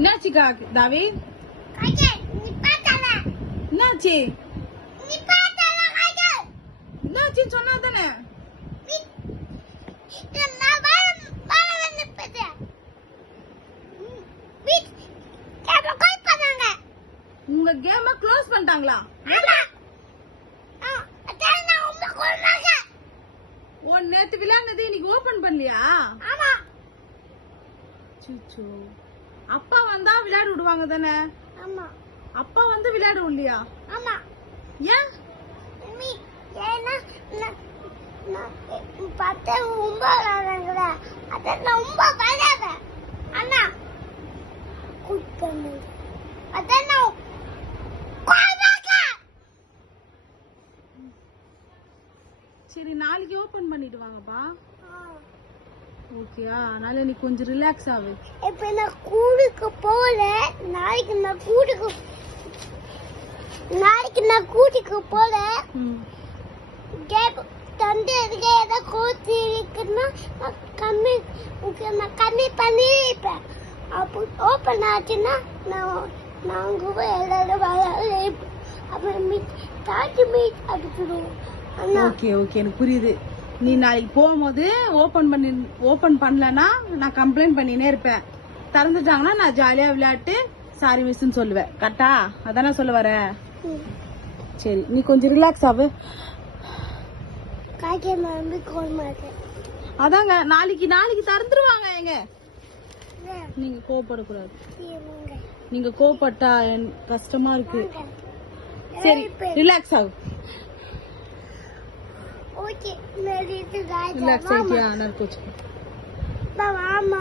என்னாச்சுக்கா தாவி? என்னாச்சு? என்னாச்சு சொன்னா தானே? உங்க கேம க்ளோஸ் பண்ணிட்டாங்களா? ஓ, நேத்து விளையாடுனது இன்னைக்கு ஓபன் பண்ணலையா? சுச்சோ, அப்பா வந்தா விளையாட விடுவாங்க தானே? அப்பா வந்து விளையாட இல்லையா? ஏன்? சரி, நாளைக்கு ஓபன் பண்ணிட்டு வாங்கப்பா. ஓகேயா? அதனால நீ கொஞ்சம் ரிலாக்ஸ் ஆகு. இப்ப நான் கூடுக்கு போல, நாளைக்கு நான் கூட்டிக்கு போல கேப் தந்து எதுக்கு ஏதோ கோத்தி இருக்குன்னா நான் கம்மி பண்ணிருப்பேன். அப்போ ஓப்பன் ஆச்சுன்னா நான் அங்கே போய் எல்லாரும் அப்புறம் தாட்டி மீட் அடிச்சிடுவோம். ஓகே ஓகே, எனக்கு புரியுது. நீ நாளைக்கு போகும்போது ஓபன் பண்ணலன்னா நான் கம்ப்ளைண்ட் பண்ணினே இருப்பேன். திறந்துட்டாங்கன்னா நான் ஜாலியா விளையாட்டு சாரி மிஸ்ன்னு சொல்லுவேன். கரெக்டா? அதானே சொல்ல வர? சரி, நீ கொஞ்சம் ரிலாக்ஸ் ஆகு. அதாங்க, நாளைக்கு திறந்துருவாங்க. எங்க நீங்க கோவப்படக்கூடாது. நீங்க கோவப்பட்டா கஷ்டமா இருக்கு. சரி, ரிலாக்ஸ் ஆகு. ஓகே, நான் ரிலாக்ஸ் ஆயிட்டியா? நான் கோச்சு. ஆமா.